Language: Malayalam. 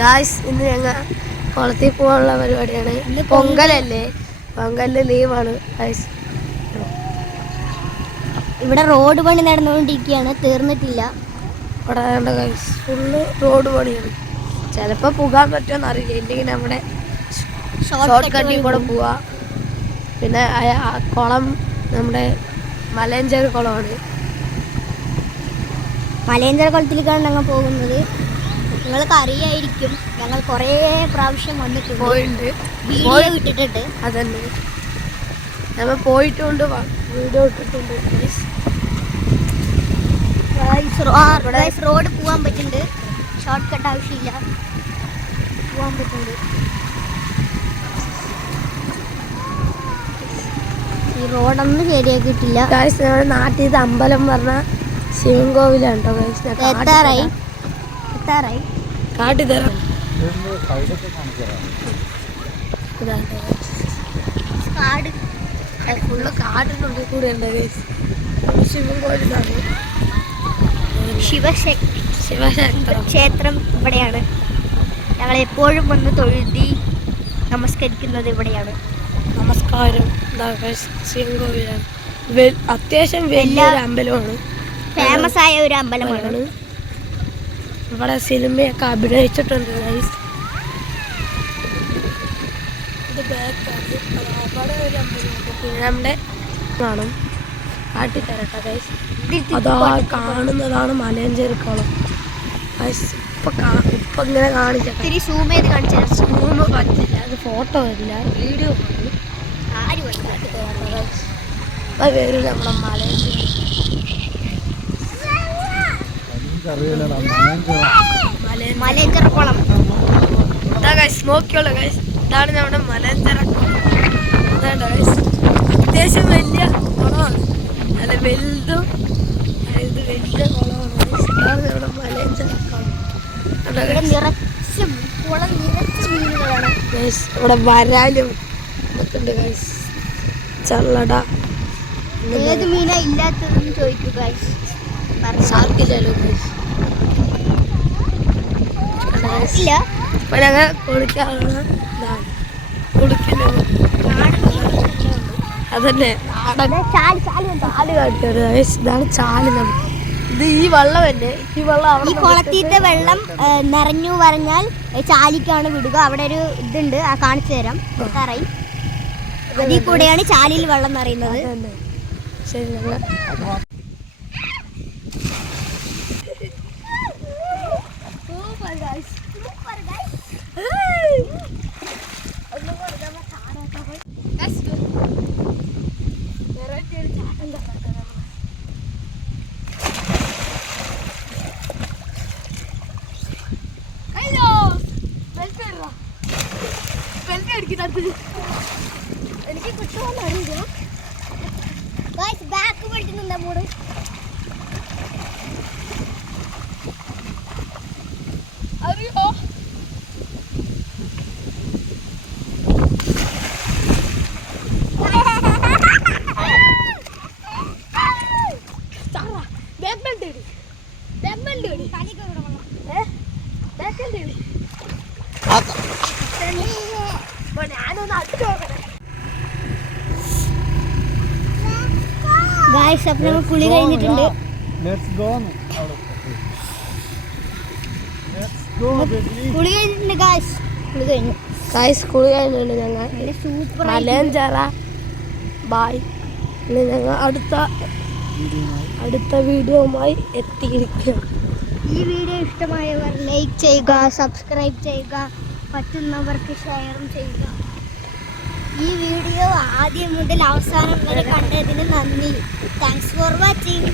ഗായ്സ് ഇന്ന് ഞങ്ങൾ കുളത്തിൽ പോകാനുള്ള പരിപാടിയാണ്. ഇന്ന് പൊങ്കലല്ലേ, പൊങ്കലിന് ലീവാണ് ഗായ്സ്. ഇവിടെ റോഡ് പണി നടന്നുകൊണ്ടിരിക്കുകയാണ്, തീർന്നിട്ടില്ല. ഇവിടെ ഗായ്സ് ഫുള്ള് റോഡ് പണിയാണ്. ചിലപ്പോൾ പോകാൻ പറ്റുമെന്ന് അറിയില്ല, ഇല്ലെങ്കിൽ നമ്മുടെ ഷോർട്ട് കട്ടിൽ കൂടെ പോവാ. പിന്നെ കുളം നമ്മുടെ മലയഞ്ചേരി കുളമാണ്. മലയഞ്ചേരി കുളത്തിലേക്കാണ് ഞങ്ങൾ പോകുന്നത്. നിങ്ങൾക്ക് അറിയായിരിക്കും, ഞങ്ങൾ കുറേ പ്രാവശ്യം വന്നിട്ടുണ്ട്, വീഡിയോ ഇട്ടിട്ടുണ്ട്. അതന്നെ നമ്മൾ പോയിട്ടുണ്ട്, വീഡിയോ ഇട്ടിട്ടുണ്ട്. റോഡ് പോകാൻ പറ്റുന്നുണ്ട്, ഷോർട്ട് കട്ട് ആവശ്യമില്ല, പോകാൻ പറ്റുന്നുണ്ട്. ഈ റോഡൊന്നും ശരിയാക്കിയിട്ടില്ല. ഞങ്ങളുടെ നാട്ടിൽ അമ്പലം പറഞ്ഞ ശിവൻകോവിലാണ് കേട്ടോ. എത്താറായി കാട്ടിത്തരാം. കാട് ഫുള്ള് കാട്ടിനുള്ളിൽ കൂടെ ഉണ്ട്. ശിവൻകോവിലാണ്, ശിവക്ഷേത്രം ഇവിടെയാണ്. ഞങ്ങൾ എപ്പോഴും വന്ന് തൊഴുതി നമസ്കരിക്കുന്നത് ഇവിടെയാണ്. നമസ്കാരം. ശിവൻകോവിലാണ്, അത്യാവശ്യം വലിയൊരു അമ്പലമാണ്, ഫേമസ് ആയ ഒരു അമ്പലമാണ്. ഇവിടെ സിനിമയൊക്കെ അഭിനയിച്ചിട്ടുണ്ട് ഗൈസ്. ഇത് ബാക്കാണ്, അവിടെ ഒരു അമ്പലമുണ്ട്. പിന്നെ നമ്മുടെ കാണും കാട്ടിത്തരട്ടെ ഗൈസ്. അതാ കാണുന്നതാണ് മലയഞ്ചേരി കുളം ഗൈസ്. ഇപ്പൊ ഇങ്ങനെ കാണിക്കാം, സൂം ചെയ്ത് കാണിച്ചു. സൂം പറ്റില്ല, അത് ഫോട്ടോ വരില്ല, വീഡിയോ വരും. വരും നമ്മുടെ മലയഞ്ചേരി. മലയഞ്ചേരി കുളം നോക്കിയോളൂ ഗൈസ്, ഇതാണ് നമ്മുടെ മലയഞ്ചേരി കുളം. അത്യാവശ്യം വലിയ കുളമാണ്, നല്ല വലുതും ഇത് വലിയ കുളമാണ്. ഇതാണ് നമ്മുടെ മലയഞ്ചേരി കുളം. ഇവിടെ വരാലും ഇതൊക്കെ ഉണ്ട് ഗൈസ്. ചള്ളട ഏത് മീനാ ഇല്ലാത്തതെന്ന് ചോദിക്കൂ ഗൈസ്. ഷാർക്കില്ലല്ലോ ഗൈസ്. ഇപ്പൊ ഞങ്ങൾ കുളിക്കാനുള്ള കുളിക്കുന്നത് അതന്നെ ചാല് കാട്ടിയത് ഗൈസ്. ഇതാണ് ചാല്. ഇത് ഈ വെള്ളം തന്നെ, ഈ വെള്ളം ഈ കുളത്തിത്തെ വെള്ളം നിറഞ്ഞു പറഞ്ഞാൽ ചാലിക്കാണ് വിടുക. അവിടെ ഒരു ഇതുണ്ട്, കാണിച്ചു തരാം. അതിൽ കൂടെയാണ് ചാലിൽ വെള്ളം നിറയുന്നത്. ശരി, ഞങ്ങൾ എനിക്ക് കിട്ടുമെന്ന് അറിയില്ല. ബാക്ക് പഠിക്കുന്നുണ്ട് മൂട്. അറിയോ ഗായ്സ്, അപ്പോൾ നമ്മൾ കുളി കഴിഞ്ഞിട്ടുണ്ട്. കുളി കഴിഞ്ഞിട്ടുണ്ട് ഗായ്സ്, കുളി കഴിഞ്ഞു. കുളി കഴിഞ്ഞിട്ടുണ്ട്. ഞങ്ങൾ സൂപ്പർ മലയഞ്ചേരി ബായ്. ഞങ്ങൾ അടുത്ത വീഡിയോയുമായി എത്തിയിരിക്കും. ഈ വീഡിയോ ഇഷ്ടമായവർ ലൈക്ക് ചെയ്യുക, സബ്സ്ക്രൈബ് ചെയ്യുക, പറ്റുന്നവർക്ക് ഷെയറും ചെയ്യുക. ഈ വീഡിയോ ആദ്യം മുതൽ അവസാനം വരെ കണ്ടതിന് നന്ദി. Thanks for watching.